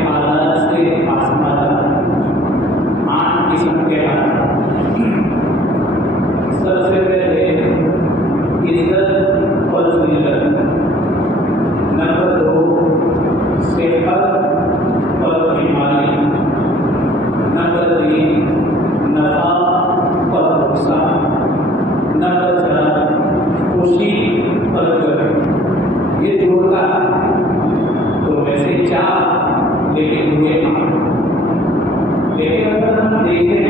حالات سے آزماتا ہے، 8 قسم کے حالات۔ سب سے پہلے عزت اور ذلت، نمبر 2 صحت اور بیماری، نمبر 3 نفع اور نقصان، نمبر 4 خوشی اور غم۔ یہ جوڑتا تو ویسے 4 لیکن ہوئے 8۔ لیکن اگر ہم دیکھیں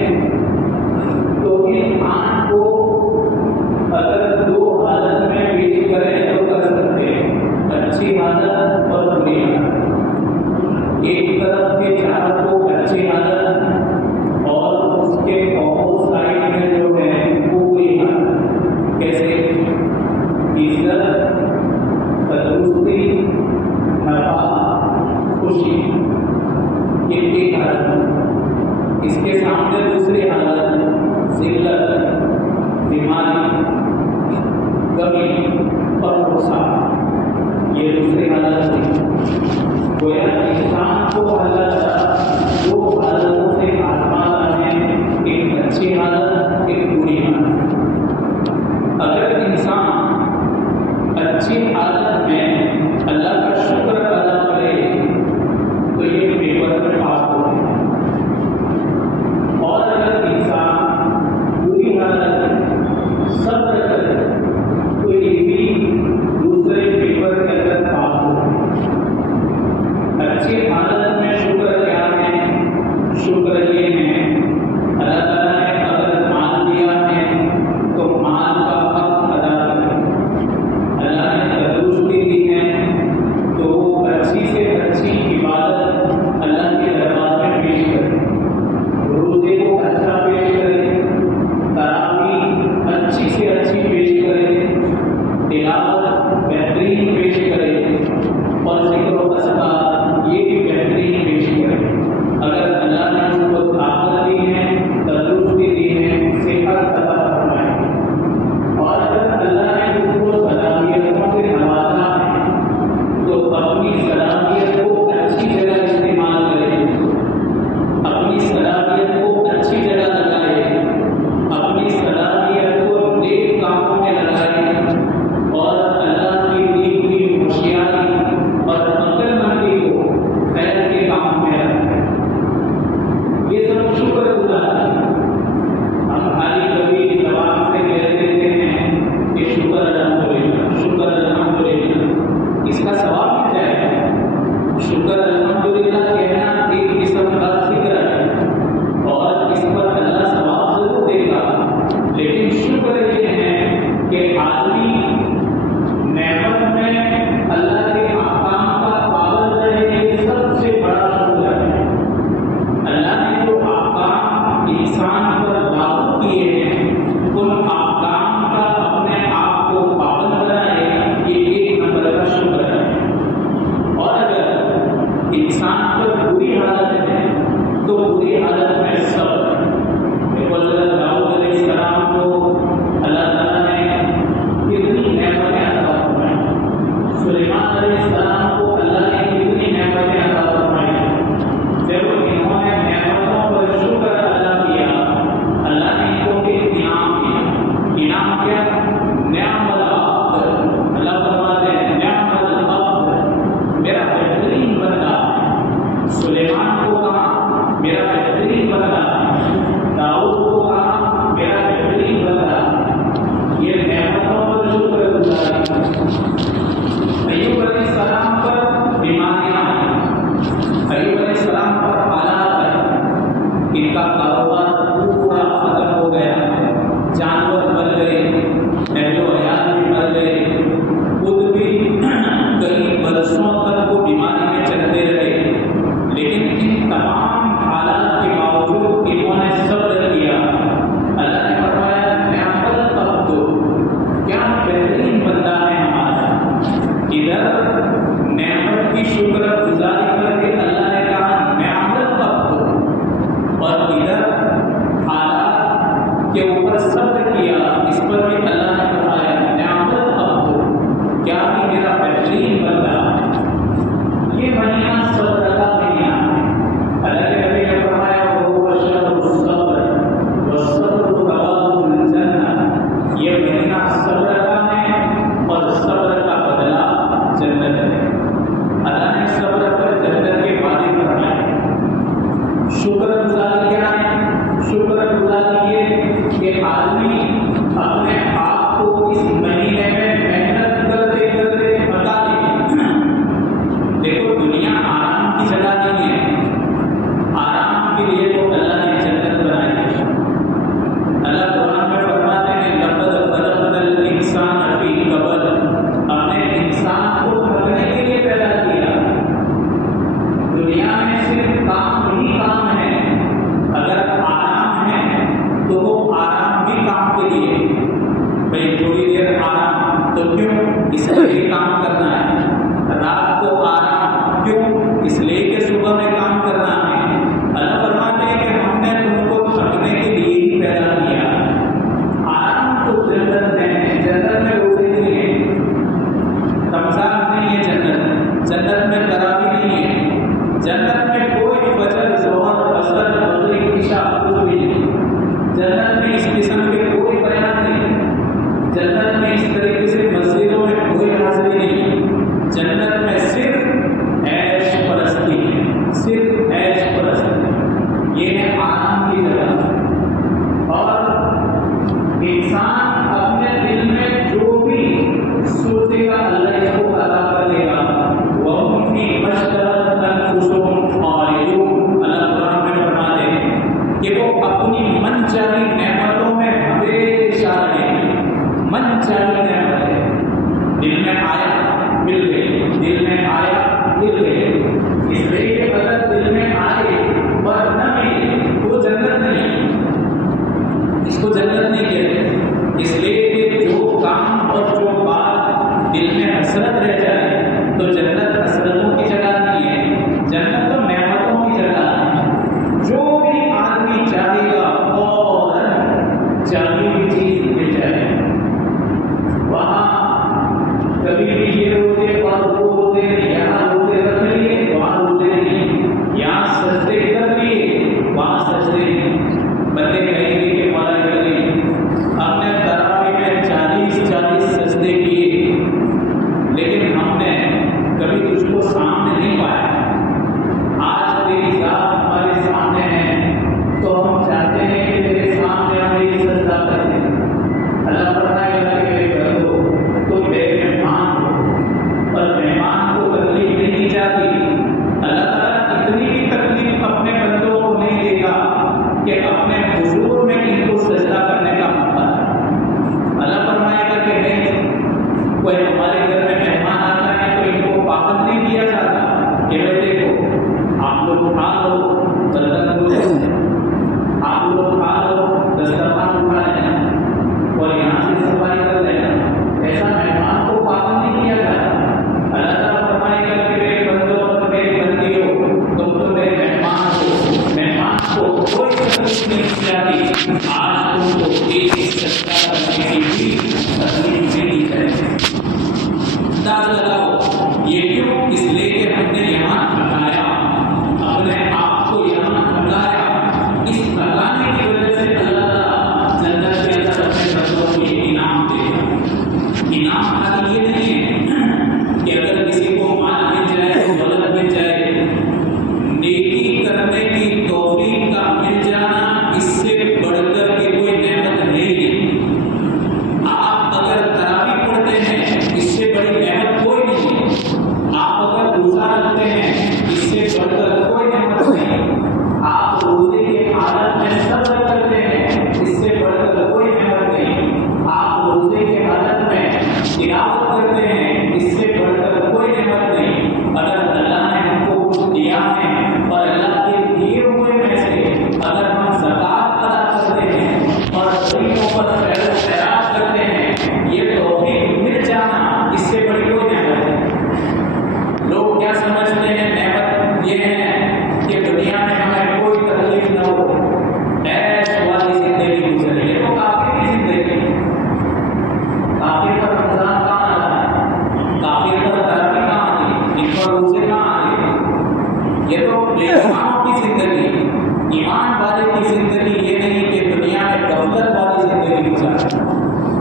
تو ان 8 کو اگر 2 حالت میں پیش کریں تو کر سکتے ہیں، اچھی حالت اور بری حالت۔ ایک طرف کے 4 کو اچھی حالت اور اس کے اپوزائٹ میں جو ہے وہ بری حالت۔ کیسے؟ عزت، تندرستی، نفع، خوشی، یہ ایک حالت ہے۔ اس کے سامنے دوسری حالت ذلت، بیماری، کمی اور نقصان، یہ دوسری حالت ہے۔ گویا انسان کو اللہ تعالیٰ 2 حالتوں سے آزماتا ہے، ایک اچھی حالت، ایک بری حالت۔ اگر انسان اچھی حالت میں اللہ کا شکر ادا کرے تو یہ پیپر میں پاس ہو جائے، اور اگر انسان بری حالت میں صبر کرے تو یہ بھی دوسرے پیپر کے اندر پاس ہو جائے۔ اچھی حالت میں شکر کیا ہے؟ شکر یہ ہے اللہ تعالیٰ نے اگر مال دیا ہے تو مال کا حق ادا کرے، اللہ نے تندرستی دی ہے تو وہ اچھی سے اچھی عبادت اللہ کے دربار میں پیش کرے، روزے کو اچھا پیش کرے، تراویح اچھی سے اچھی پیش کرے، تلاوت بہترین پیش کرے، اور ذکر و اذکار یہ بھی بہترین پیش کرے۔ اگر اللہ نے اس کو طاقت دی ہے، تندرستی دی ہے، صحت عطا فرمائی، اور اگر اللہ نے اس کو صلاحیتوں سے نوازا ہے تو اپنی صلاحیت کو اچھی جگہ استعمال کرے، اپنی صلاحیت کو اچھی جگہ لگائے، اپنی صلاحیت کو نیک کاموں میں لگائے، اور اللہ کی دی ہوئی ہوشیاری اور عقل مندی کو خیر کے کام میں رکھے۔ یہ سب شکر گزار ہے۔ ہم خالی کبھی زبان سے کہہ دیتے ہیں کہ شکر الحمدللہ، شکر الحمدللہ، اس کا ثواب مل جائے گا۔ شکر الحمدللہ کہنا ایک قسم کا ذکر ہے اور اس پر اللہ ثواب ضرور دے گا، لیکن شکر یہ ہے کہ آدمی نعمت میں اللہ کے احکام کا پابند رہے، یہ سب سے بڑا شکر ہے۔ اللہ نے جو احکام انسان پر لاگو کیے ہیں ان احکام کا اپنے آپ کو پابند بنائے، یہ ایک نمبر کا شکر ہے۔ اور اگر انسان پر بری حالت ہے تو بری حالت میں صبر۔ حضرت داؤد علیہ السلام کو اللہ تعالیٰ نے کتنی نعمتیں عطا فرمائیں، سلیمان علیہ السلام کو اللہ نے کتنی نعمتیں عطا فرمائیں۔ جب انہوں نے نعمتوں پر شکر ادا کیا، اللہ نے ان کو ایک انعام دیا۔ انعام کیا؟ نعم العبد۔ اللہ فرماتے ہیں نعم العبد، میرا بہترین بندہ۔ سلیمان کو کہا میرا بہترین بندہ، داؤد کو کہا میرا بہترین بندہ۔ یہ نعمتوں پر شکر گزاری۔ ایوب علیہ السلام پر بیماریاں آئیں، ایوب علیہ السلام پر حالات آئے، ان کا کاروبار پورا ختم ہو گیا، جانور مر گئے، اہل و عیال بھی مر گئے، خود بھی کئی برسوں تک وہ بیماری میں چلتے رہے، لیکن ان تمام حالات کے باوجود انہوں نے صبر کیا۔ اللہ نے فرمایا نعم العبد، کیا بہترین بندہ ہے ہمارا۔ ادھر نعمت کی شکر گزاری کر کے اللہ نے کہا نعم العبد، اور ادھر حالات کے اوپر صبر کیا، اس پر بھی اللہ نے فرمایا نعم العبد، کیا بھی میرا بہترین بندہ۔ یہ مہینہ صبر کا مہینہ صرف کام ہی کام ہے، اگر آرام ہے تو وہ آرام بھی کام کے لیے، بھائی تھوڑی دیر آرام تو کیوں، اس لیے کام کرنا ہے، رات کو آرام کیوں، اس لیے کہ صبح میں کام کرنا ہے۔ اللہ فرماتے ہیں کہ ہم نے تم کو تھکنے کے لیے ہی پیدا کیا۔ آرام تو جنت ہے، جنت میں روزے نہیں ہے، رمضان نہیں ہے، جنت میں تراویح نہیں ہے، جنت میں کوئی فجر ظہر عصر مغرب عشاء کچھ بھی نہیں، جنت میں اس قسم کے کوئی بیان نہیں، جنت میں اس طریقے سے مسجدوں میں کوئی حاضری نہیں، جنت میں صرف عیش پرستی ہے، صرف عیش پرستی، یہ ہے آرام کی جگہ۔ اور انسان اپنے دل میں جو بھی سوچے گا اللہ اس کو ادا کر دے گا۔ وَهُمْ فِي مَا اشْتَهَتْ أَنفُسُهُمْ خَالِدُونَ، اللہ قرآن میں فرماتے ہیں کہ وہ اپنی من چاہی نعمتوں میں ہمیشہ رہیں، من چاہی نعمتیں، دل میں آیا مل گئی، دل میں آیا مل گئی، اس لیے کہ اگر دل میں آئے اور نہ ملے وہ جنت نہیں، اس کو جنت نہیں کہتے، اس لیے کہ جو کام اور جو بات دل میں حسرت رہ جائے تو جنت حسرتوں کی جگہ نہیں ہے، جنت تو نعمتوں کی جگہ ہے۔ جو بھی آدمی چاہے گا فوراً چاہیے ہوئی چیز مل جائے، وہاں کبھی بھی یہ روزے اور وہ روزے یہاں روزے رکھ لیے وہاں روزے نہیں، یہاں سجدے کر لیے وہاں سجدے نہیں۔ بندے کہیں گے کہ مولا کریم ہم نے تراویح میں 40 سجدے کیے لیکن ہم نے کبھی تجھ کو سامنے نہیں پایا، آج تیری ذات ہمارے سامنے ہے تو ہم چاہتے ہیں کہ تیرے سامنے ہمیں سجدہ کریں۔ اللہ فرمائے گا کہ میرے بندو تم میرے مہمان ہو، اور مہمان کو تکلیف نہیں دی جاتی، اللہ تعالیٰ اتنی بھی تکلیف اپنے بندوں کو نہیں دے گا کہ اپنے حضور میں ان کو سجدہ کرنے کا موقع ہے۔ اللہ فرمائے گا کہ نہیں، کوئی ہمارے گھر میں مہمان آتا ہے تو ان کو پابند نہیں کیا جاتا کہ بھائی دیکھو آپ لوگ کھا لو، برتن دھو لو، آپ لوگ کھا لو، دسترخوان اٹھا لینا اور یہاں سے صفائی کر لینا، ایسا مہمان کو پابند نہیں کیا جاتا۔ اللہ تعالیٰ فرمائے گا کہ میرے بندوں اور میری بندیوں تم تو میرے مہمان ہو، مہمان کو کوئی تکلیف نہیں دی جاتی، آج تم کو ایک سجدہ کرنے کی بھی تکلیف نہیں دی جائے۔ اندازہ لگاؤ یہ کیوں، اس لیے کہ ہم نے یہاں تھکایا، اپنے آپ کو یہاں تھکایا، اس تھکانے کی وجہ سے اللہ تعالیٰ جنت کے اندر اپنے بندوں کو انعام دے گا۔ انعام خالی یہ نہیں ہے کہ اگر کسی کو مال مل جائے دولت مل جائے، نیکی کرنے کی توفیق کا مل جانا اس سے بڑھ کر کے کوئی نعمت ہے ہی نہیں۔ آپ اگر تراویح پڑھتے ہیں اس سے بڑی نعمت کوئی نہیں ہے، آپ اگر روزہ رکھتے ہیں اس سے بڑھ کر کوئی نعمت نہیں، آپ روزے کے حالت میں صبر کرتے ہیں اس سے بڑھ کر کوئی نعمت نہیں، آپ روزے کے حالت میں تلاوت کرتے ہیں اس سے بڑھ کر کوئی نعمت نہیں۔ اگر اللہ نے ہم کو کچھ دیا ہے اور اللہ کے دیے ہوئے میں سے اگر ہم زکات ادا کرتے ہیں اور غریبوں پر خیر و خیرات کرتے ہیں، یہ توفیق مل جانا اس سے بڑی کوئی نعمت ہے۔ لوگ کیا سمجھتے ہیں نعمت یہ ہے کہ دنیا میں ہمیں کوئی تکلیف نہ ہو، عیش والی زندگی گزرے، یہ تو کافر کی زندگی ہے۔ کافر پر رمضان کہاں آتا ہے، کافر پر تراویح کہاں آتی، ان پر روزے کہاں آتے، یہ تو بے ایمانوں کی زندگی ہے۔ ایمان والے کی زندگی یہ نہیں کہ دنیا میں غفلت والی زندگی گزارے،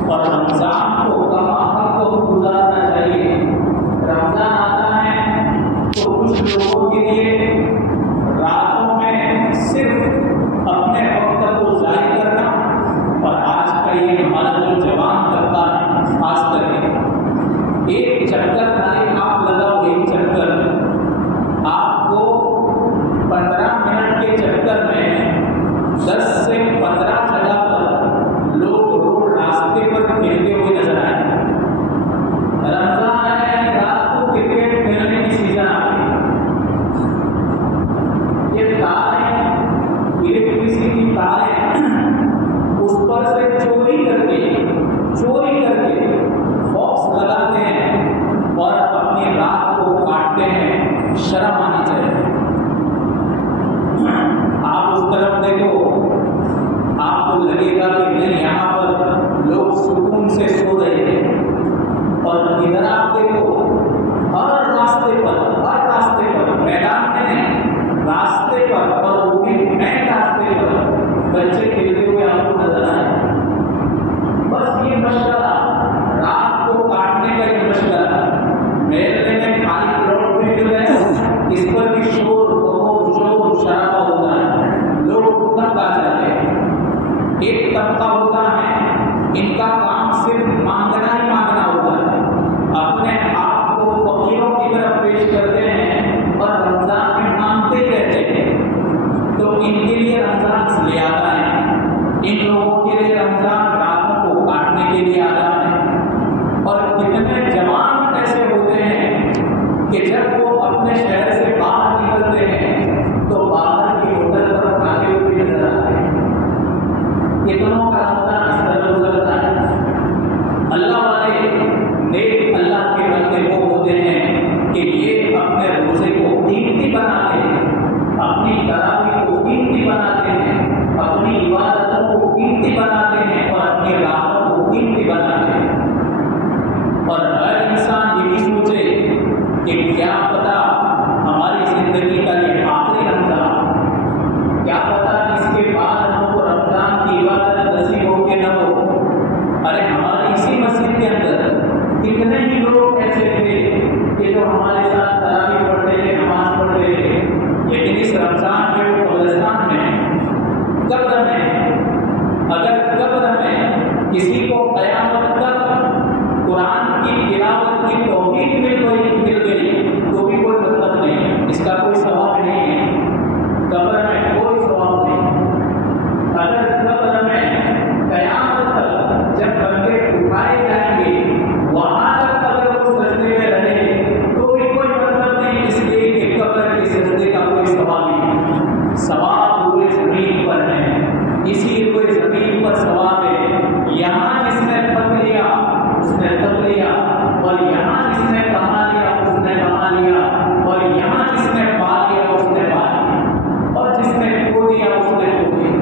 اور رمضان کو کما حق کو گزارنا چاہیے۔ رمضان آتا ہے تو کچھ لوگوں کے لیے راتوں میں صرف اپنے وقت کو ضائع کرنا، اور آج کا یہ ہمارا جو جوان طبقہ ہے خاص کر کے ایک چکر خالی آپ لگاؤ، ایک چکر آپ کو 15 منٹ کے چکر میں 10 سواب پورے زمین پر ہے، اسی پورے زمین پر سواب ہے۔ یہاں جس نے تھک لیا اس نے تھک لیا، اور یہاں جس نے کما لیا اس نے کما لیا، اور یہاں جس نے پا لیا اس نے پا لیا، اور جس نے کھو دیا اس نے کھو دیا۔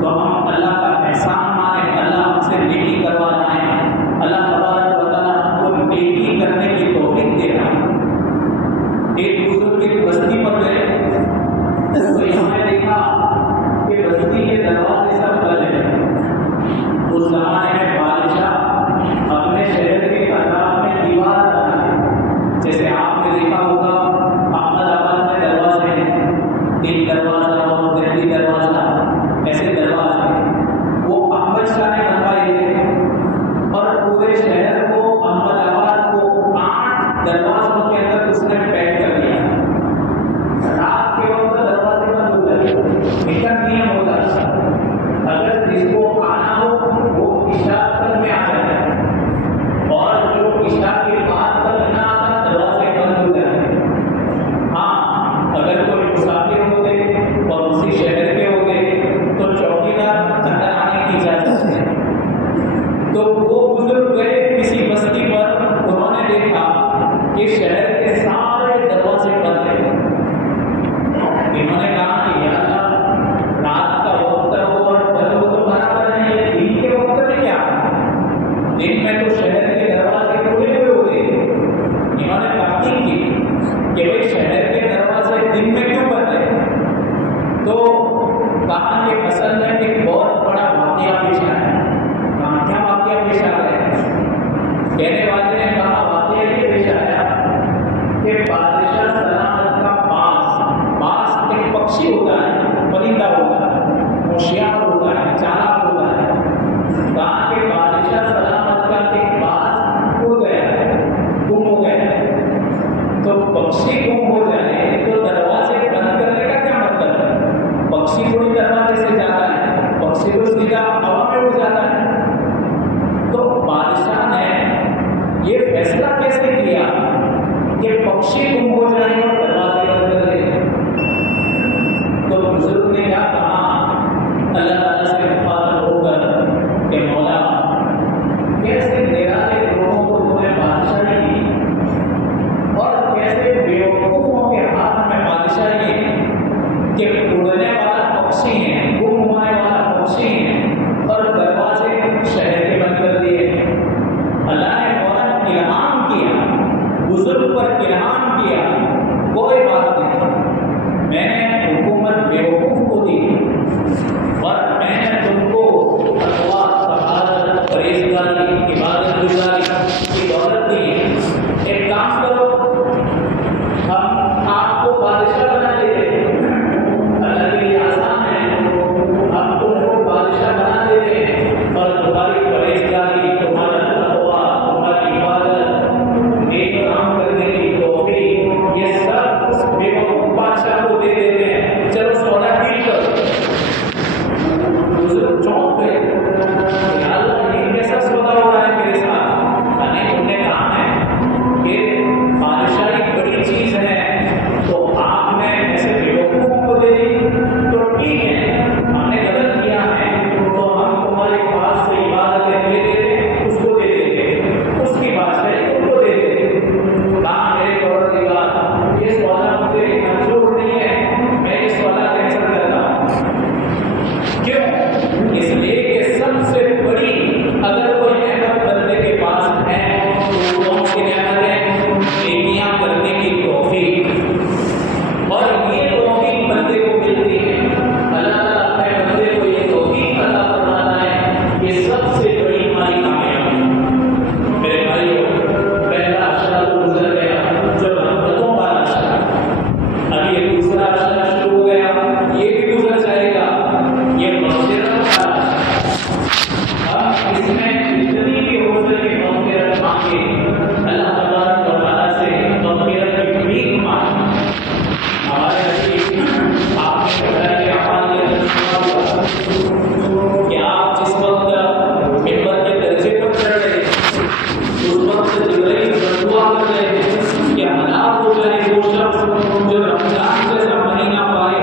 تو ہم اللہ کا احسان مانیں، اللہ ہم سے نیکی کروا رہا ہے، اللہ تبارک و تعالیٰ ہم کو نیکی کرنے کی توفیق دے رہا ہے۔ ایک بزرگ ایک بستی پر گئے تو یہاں نے دیکھا کہ بستی کے دروازے سب بند ہیں۔ اس زمانے میں بادشاہ اپنے شہر کے خطاب میں دیوار بنائے، جیسے آپ نے دیکھا ہوگا احمد آباد میں دروازے ہیں، دل دروازہ اور دہلی دروازہ، ایسے دروازے ہیں، وہ احمد شاہ نے بنوائے تھے، اور پورے شہر کو احمد آباد کو 8 دروازوں کے اندر اس نے پیک کر دیا۔ رات کے وقت دروازے بند ہو جاتے، ایک نیم ہوتا ہے، اگر جس کو آنا ہو وہ عشاء تک میں آ جائے، اور جو عشاء کے بعد تک نہ آتا دروازے بند ہو جاتے۔ ہاں اگر کوئی مسافر ہوتے اور اسی شہر کے ہوتے تو چوکیدار اندر آنے کی اجازت ہے۔ تو وہ بزرگ گئے کسی بستی پر، انہوں نے دیکھا کہ شہر کے سارے دروازے بند ہیں۔ انہوں نے کہا کہ یا اللہ، رات کا وقت ہو اور بند ہو تو برابر ہے، یہ دن کے وقت میں کیا؟ دن میں تو شہر کے دروازے کھلے ہوئے ہوتے۔ انہوں نے تحقیق کی کہ بھائی شہر کے دروازے دن میں کیوں بند ہیں؟ تو کہا کہ اصل میں ایک بہت بڑا واقعہ پیش آیا ہے۔ کہاں کیا واقعہ پیش آ رہا ہے؟ کہنے والے نے کہا واقعہ یہ پیش آیا کہ بادشاہ سلامت کا باز ایک پکشی ہوتا ہے، پرندہ ہوتا ہے، ہوشیار ہوتا ہے، چالاک ہوتا ہے۔ کہا کہ بادشاہ سلامت کا ایک باز کھو گیا ہے، گم ہو گیا ہے۔ تو پکشی گم ہو جائے تو دروازے بند کرنے کا کیا مطلب ہے؟ پکشی تھوڑی دروازے سے جاتا ہے، پکشی تو سیدھا ہوا میں اڑ جاتا ہے۔ تو بادشاہ نے یہ فیصلہ کیسے کیا کہ پکشی گم ہو جائے اور دروازے بند کر دے؟ تو بزرگ نے کیا کہا اللہ تعالیٰ سے مخاطب ہو کر کہ مولا کیسے نرالے لوگوں کو تمہیں بادشاہی دی، اور کیسے بیوقوفوں کے ہاتھ میں بادشاہی ہے کہ اڑنے والا پکشی ہے، گم ہونے والا پکشی ہے، اور دروازے شہر کے بند کر دیے۔ اللہ نے فوراً الہام کیا، بزرگ پر الہام کیا، کوئی بات نہیں، میں نے حکومت بیوقوف کو دی اور میں نے تم کو تقویٰ، طہارت، پرہیزگاری، عبادت گزاری کی دولت دی ہے۔ ایک کام کرو، ہم آپ کو بادشاہ بنا دیتے ہیں، اللہ کے لیے آسان ہے، ہم تم کو بادشاہ بنا دیتے ہیں، اور تمہاری پرہیزگاری، تمہارا تقویٰ، تمہاری عبادت، نیک کام کرنے کی توفیق، یہ سب اس بیوقوف بادشاہ کو دے دیتے ہیں، چلو سودا ڈیل کرو۔ بزرگ چونک گئے، یا اللہ یہ کیسا سودا ہو رہا ہے میرے ساتھ؟ تم نے کہا ہے کہ بادشاہی بڑی چیز ہے، تو آپ نے ایسے بیوقوف کو دے دی تو ٹھیک ہے، ہم نے غلط کیا ہے تو ہم تمہارے پاس سے عبادتیں لے لیتے، اس کو دے دیتے، اس کی بادشاہی تم کو دے دیتے۔ کہا میرے پروردگار یہ سودا مجھے منظور نہیں ہے، میں یہ سودا کینسل کرتا ہوں۔ کیوں؟ اس لیے کہ سب سے بڑی اگر کوئی نعمت بندے کے پاس ہے تو وہ کون سی نعمت ہے؟ نیکیاں کرنے کی توفیق، اور یہ توفیق بندے کو ملتی ہے۔ اللہ تعالیٰ اپنے بندے کو یہ توفیق عطا فرماتا ہے، یہ سب سے بڑی ہماری کامیابی۔ میرے بھائیوں، پہلا اشارہ تو گزر گیا جو رحمتوں والا اشارہ، ابھی یہ دوسرا اشارہ شروع ہو گیا، یہ بھی گزر جائے گا، یہ مغفرت والا اشارہ۔ اس میں جتنی بھی ہو سکے مغفرت مانگے، اللہ تبارک و تعالیٰ سے مغفرت کی بھیک مانگے۔ ہمارے نزدیک آپ نے بتایا کہ اعمال کے کہ آپ جس وقت ممبر کے درجے پر چڑھ رہے اس وقت جبرائیل دعا کر رہے کہ ہلاک ہو جائے وہ شخص جو رمضان جیسا مہینہ پائے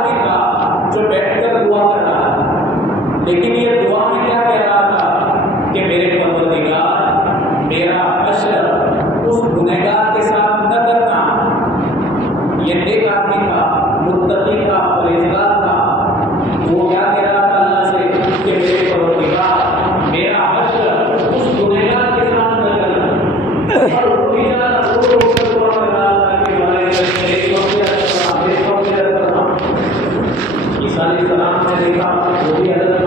آدمی تھا جو بیٹھ کر دعا کر رہا تھا، لیکن یہ دعا میں کیا کہہ رہا تھا کہ میرے پروردگار میرا حشر اس گنہگار کے ساتھ نہ کرنا۔ یہ نیک آدمی تھا، متقی تھا، پرہیزگار تھا، وہ کیا کہہ رہا تھا اللہ سے کہ میرے پروردگار میرا حشر اس گنہگار کے ساتھ نہ کرنا۔ اور وہ بیچارہ رو رو کر دعا کر رہا تھا کہ میرے مغفرت کرنا، میری مغفرت کرنا۔ عیسیٰ علیہ السلام نے دیکھا وہ بھی حضرت